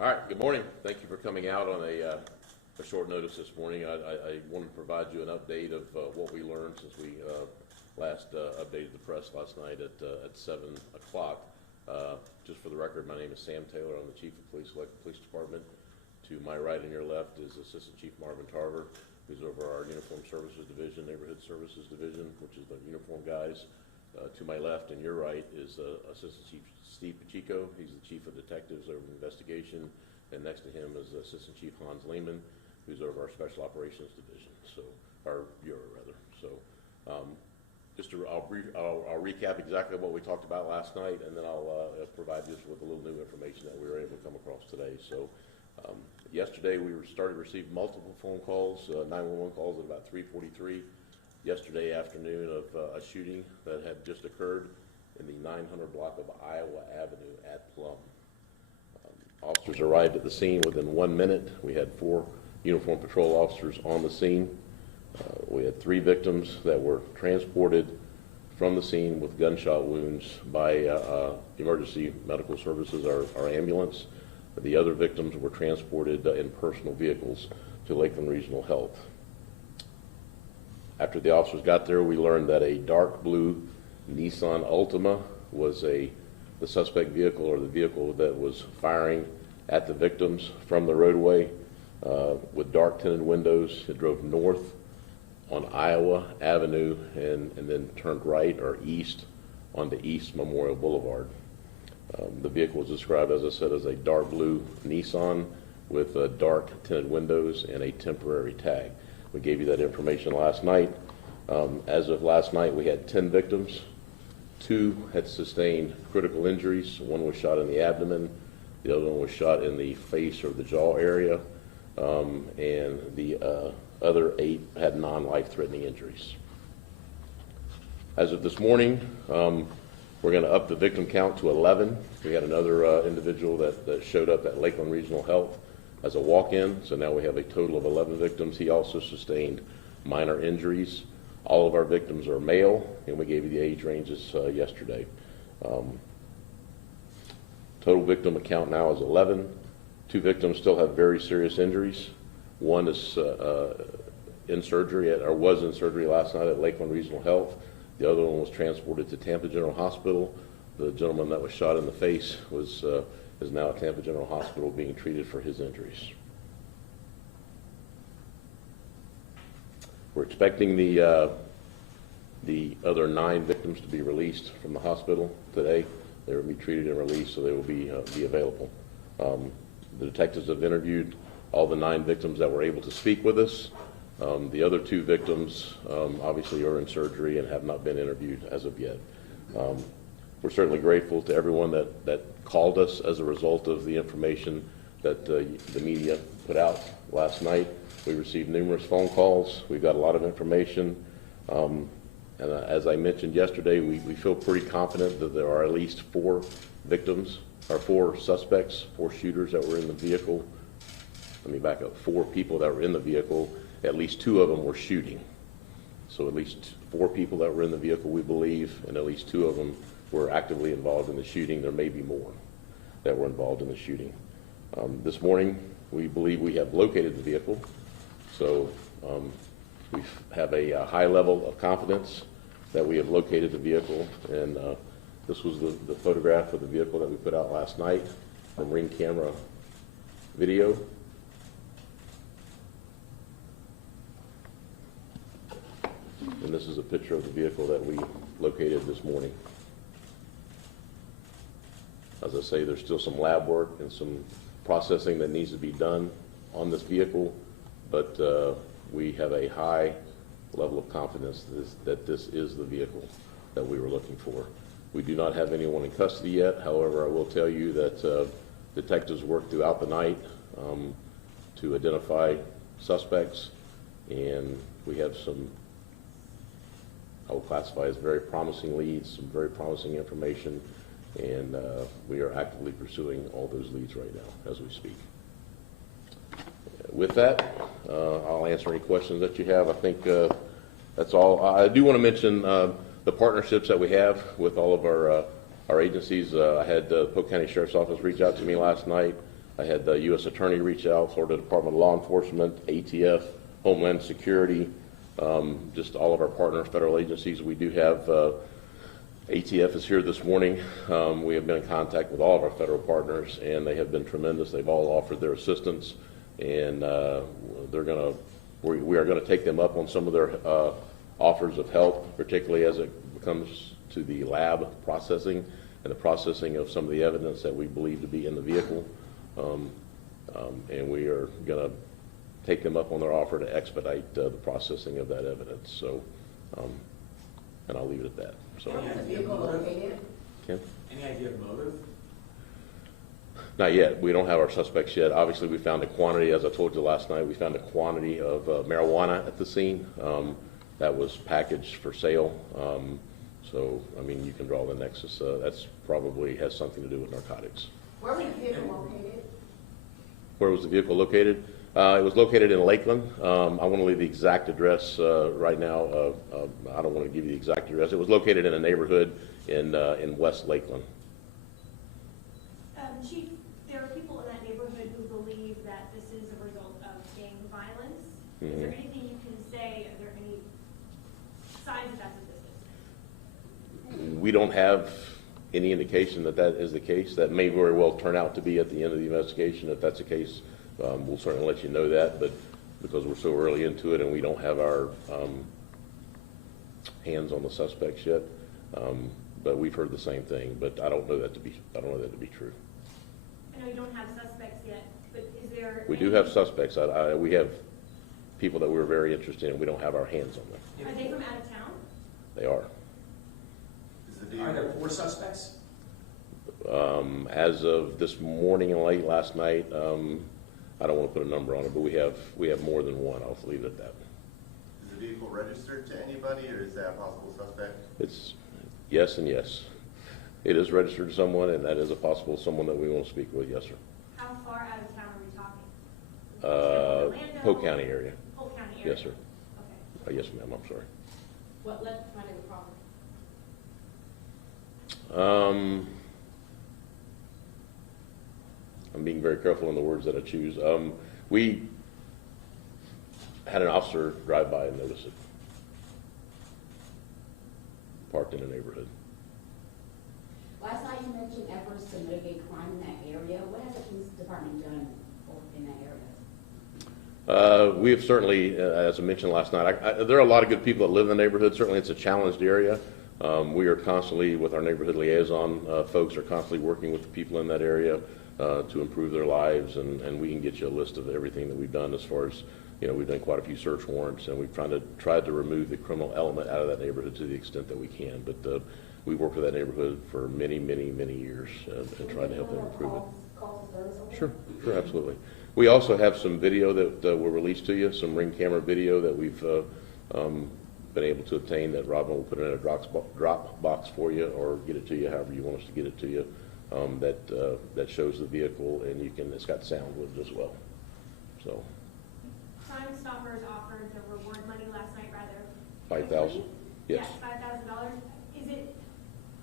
All right, good morning. Thank you for coming out on a short notice this morning. I wanted to provide you an update of what we learned since we last updated the press last night at 7 o'clock. Just for the record, my name is Sam Taylor. I'm the Chief of Police, Lakeland Police Department. To my right and your left is Assistant Chief Marvin Tarver, who's over our Uniform Services Division, Neighborhood Services Division, which is the uniform guys. To my left and your right is Assistant Chief Steve Pacheco. He's the Chief of Detectives over investigation, and next to him is Assistant Chief Hans Lehman, who's over our Special Operations Division, our bureau rather. So, I'll recap exactly what we talked about last night, and then I'll provide you with a little new information that we were able to come across today. So, yesterday we started to receive multiple phone calls, 911 calls at about 3:43. Yesterday afternoon of a shooting that had just occurred in the 900 block of Iowa Avenue at Plum. Officers arrived at the scene within 1 minute. We had 4 uniformed patrol officers on the scene. We had 3 victims that were transported from the scene with gunshot wounds by emergency medical services, our ambulance. The other victims were transported in personal vehicles to Lakeland Regional Health. After the officers got there, we learned that a dark blue Nissan Altima was the suspect vehicle, or the vehicle that was firing at the victims from the roadway with dark tinted windows. It drove north on Iowa Avenue and then turned right or east onto East Memorial Boulevard. The vehicle was described, as I said, as a dark blue Nissan with dark tinted windows and a temporary tag. We gave you that information last night. As of last night, we had 10 victims. 2 had sustained critical injuries. 1 was shot in the abdomen. The other one was shot in the face or the jaw area. And the other 8 had non-life-threatening injuries. As of this morning, we're going to up the victim count to 11. We had another individual that showed up at Lakeland Regional Health as a walk-in, so now we have a total of 11 victims. He also sustained minor injuries. All of our victims are male, and we gave you the age ranges yesterday. Total victim count now is 11. 2 victims still have very serious injuries. 1 is in surgery, or was in surgery last night at Lakeland Regional Health. The other one was transported to Tampa General Hospital. The gentleman that was shot in the face is now at Tampa General Hospital being treated for his injuries. We're expecting the other 9 victims to be released from the hospital today. They will be treated and released, so they will be available. The detectives have interviewed all the 9 victims that were able to speak with us. The other 2 victims obviously are in surgery and have not been interviewed as of yet. We're certainly grateful to everyone that called us as a result of the information that the media put out last night. We received numerous phone calls. We've got a lot of information. And as I mentioned yesterday, we feel pretty confident that there are at least 4 victims, or 4 suspects, 4 shooters that were in the vehicle. Let me back up. 4 people that were in the vehicle. At least 2 of them were shooting. So at least 4 people that were in the vehicle, we believe, and at least 2 of them were actively involved in the shooting. There may be more that were involved in the shooting. This morning, we believe we have located the vehicle. So we have a high level of confidence that we have located the vehicle. And this was the photograph of the vehicle that we put out last night from Ring camera video. And this is a picture of the vehicle that we located this morning. As I say, there's still some lab work and some processing that needs to be done on this vehicle, but we have a high level of confidence that this is the vehicle that we were looking for. We do not have anyone in custody yet. However, I will tell you that detectives worked throughout the night to identify suspects, and we have some, I will classify as very promising leads, some very promising information, and we are actively pursuing all those leads right now as we speak. With that, I'll answer any questions that you have. I think that's all. I do want to mention the partnerships that we have with all of our agencies. I had the Polk County Sheriff's Office reach out to me last night. I had the U.S. Attorney reach out, Florida Department of Law Enforcement, ATF, Homeland Security, just all of our partner federal agencies. We do have ATF is here this morning. We have been in contact with all of our federal partners, and they have been tremendous. They've all offered their assistance, and we are going to take them up on some of their offers of help, particularly as it comes to the lab processing and the processing of some of the evidence that we believe to be in the vehicle. And we are going to take them up on their offer to expedite the processing of that evidence. So, and I'll leave it at that. So, Any idea of motive? Ken? Any idea of motive? Not yet. We don't have our suspects yet. Obviously, we found a quantity, as I told you last night, we found a quantity of marijuana at the scene that was packaged for sale. So, I mean, you can draw the nexus. That's probably has something to do with narcotics. Where was the vehicle located? Where was the vehicle located? It was located in Lakeland. I want to leave the exact address right now. I don't want to give you the exact address. It was located in a neighborhood in West Lakeland. Chief, there are people in that neighborhood who believe that this is a result of gang violence. Mm-hmm. Is there anything you can say? Are there any signs that that's a business? We don't have any indication that that is the case. That may very well turn out to be at the end of the investigation. If that's the case, we'll certainly let you know that. But because we're so early into it and we don't have our hands on the suspects yet, but we've heard the same thing. But I don't know that to be true. I know you don't have suspects yet, but is there? We do have suspects. We have people that we're very interested in. We don't have our hands on them. Are they from out of town? They are. Are there 4 suspects? As of this morning and late last night, I don't want to put a number on it, but we have more than one. I'll leave it at that. Is the vehicle registered to anybody, or is that a possible suspect? It's yes and yes. It is registered to someone, and that is a possible someone that we want to speak with. Yes, sir. How far out of town are we talking? Polk County area. Polk County area? Yes, sir. Okay. Yes, ma'am. I'm sorry. What led to finding the property? I'm being very careful in the words that I choose. We had an officer drive by and notice it, parked in a neighborhood. Last night you mentioned efforts to mitigate crime in that area. What has the police department done in that area? We have certainly, as I mentioned last night, there are a lot of good people that live in the neighborhood. Certainly it's a challenged area. We are constantly, with our neighborhood liaison folks, are constantly working with the people in that area to improve their lives, and we can get you a list of everything that we've done as far as, we've done quite a few search warrants, and we've tried to remove the criminal element out of that neighborhood to the extent that we can. But we worked with that neighborhood for many, many, many years and tried to help them improve it. Sure, absolutely. We also have some video that will release to you, some Ring camera video that we've been able to obtain that Robin will put in a drop box for you, or get it to you however you want us to get it to you. That shows the vehicle, and it's got sound with it as well. So. Crime Stoppers offered the reward money last night, rather. $5,000. Yes. $5,000.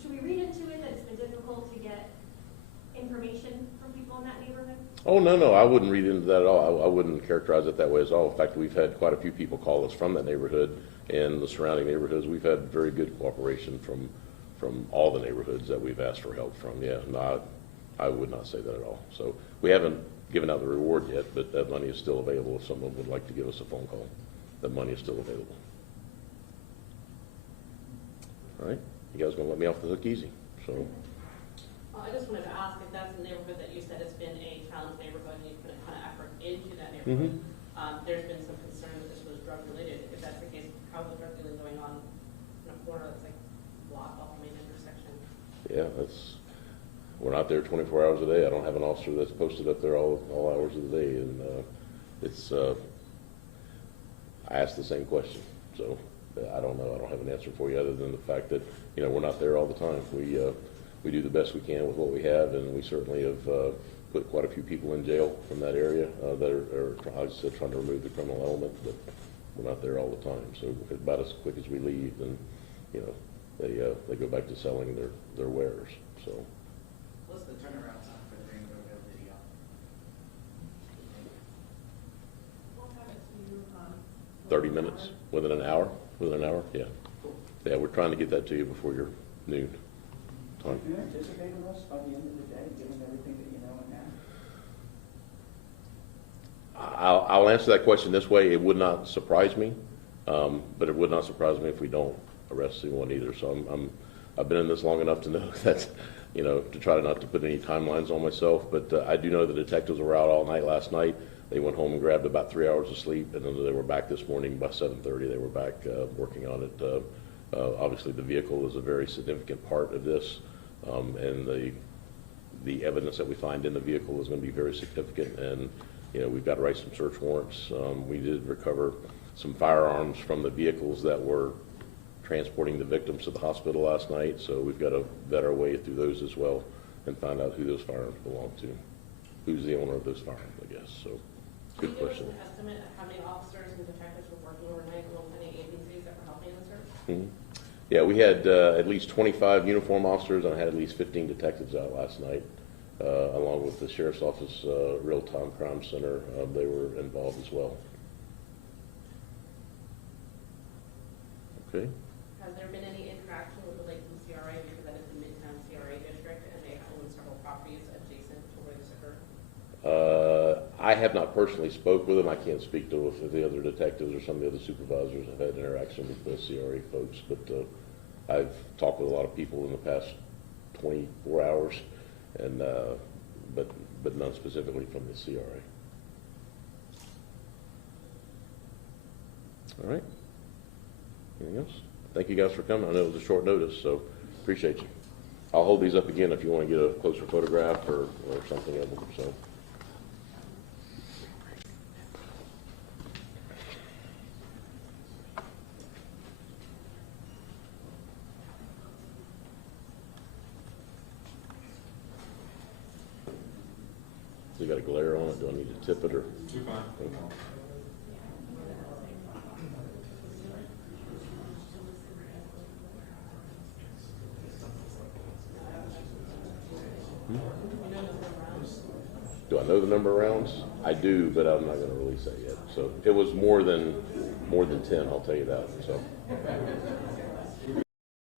Should we read into it that it's been difficult to get information from people in that neighborhood? Oh, no, I wouldn't read into that at all. I wouldn't characterize it that way at all. In fact, we've had quite a few people call us from that neighborhood and the surrounding neighborhoods. We've had very good cooperation from all the neighborhoods that we've asked for help from. Yeah, no, I would not say that at all. So we haven't given out the reward yet, but that money is still available if someone would like to give us a phone call. That money is still available. All right, you guys gonna let me off the hook easy? So. I just wanted to ask if that's a neighborhood that you said has been a challenged neighborhood and you put a ton of effort into that neighborhood. There's been some concern that this was drug related. If that's the case, how is the drug dealing going on in a corner that's like blocked off the main intersection? Yeah, we're not there 24 hours a day. I don't have an officer that's posted up there all hours of the day, and I asked the same question. So I don't know. I don't have an answer for you other than the fact that we're not there all the time. We do the best we can with what we have, and we certainly have put quite a few people in jail from that area that are I said, trying to remove the criminal element, but we're not there all the time. So about as quick as we leave, then they go back to selling their wares. So. What's the turnaround time for the video? 30 minutes, within an hour, yeah. Yeah, we're trying to get that to you before your noon time. Do you anticipate a rush by the end of the day, given everything that you know now? I'll answer that question this way. It would not surprise me, but it would not surprise me if we don't arrest anyone either. So I've been in this long enough to know that, to try not to put any timelines on myself. But I do know the detectives were out all night last night. They went home and grabbed about 3 hours of sleep, and then they were back this morning by 7:30. They were back working on it. Obviously, the vehicle is a very significant part of this, and the evidence that we find in the vehicle is going to be very significant. And we've got to write some search warrants. We did recover some firearms from the vehicles that were transporting the victims to the hospital last night, so we've got to vet our way through those as well and find out who those firearms belong to, who's the owner of those firearms, I guess. So, good question. Can you give us an estimate of how many officers and detectives were working overnight along with any agencies that were helping in the search? Mm-hmm. Yeah, we had at least 25 uniform officers, and I had at least 15 detectives out last night, along with the Sheriff's Office Real-Time Crime Center. They were involved as well. Okay. Has there been any interaction with the Lakeland CRA, because that is the Midtown CRA district, and they own several properties adjacent to where this occurred? I have not personally spoke with them. I can't speak to if the other detectives or some of the other supervisors have had interaction with the CRA folks, but I've talked with a lot of people in the past 24 hours, and but none specifically from the CRA. All right. Anything else? Thank you guys for coming. I know it was a short notice, so appreciate you. I'll hold these up again if you want to get a closer photograph or something of them. So. You got a glare on it? Do I need to tip it or? You're fine. Okay. Do I know the number of rounds? I do, but I'm not going to release that yet. So it was more than 10. I'll tell you that. So.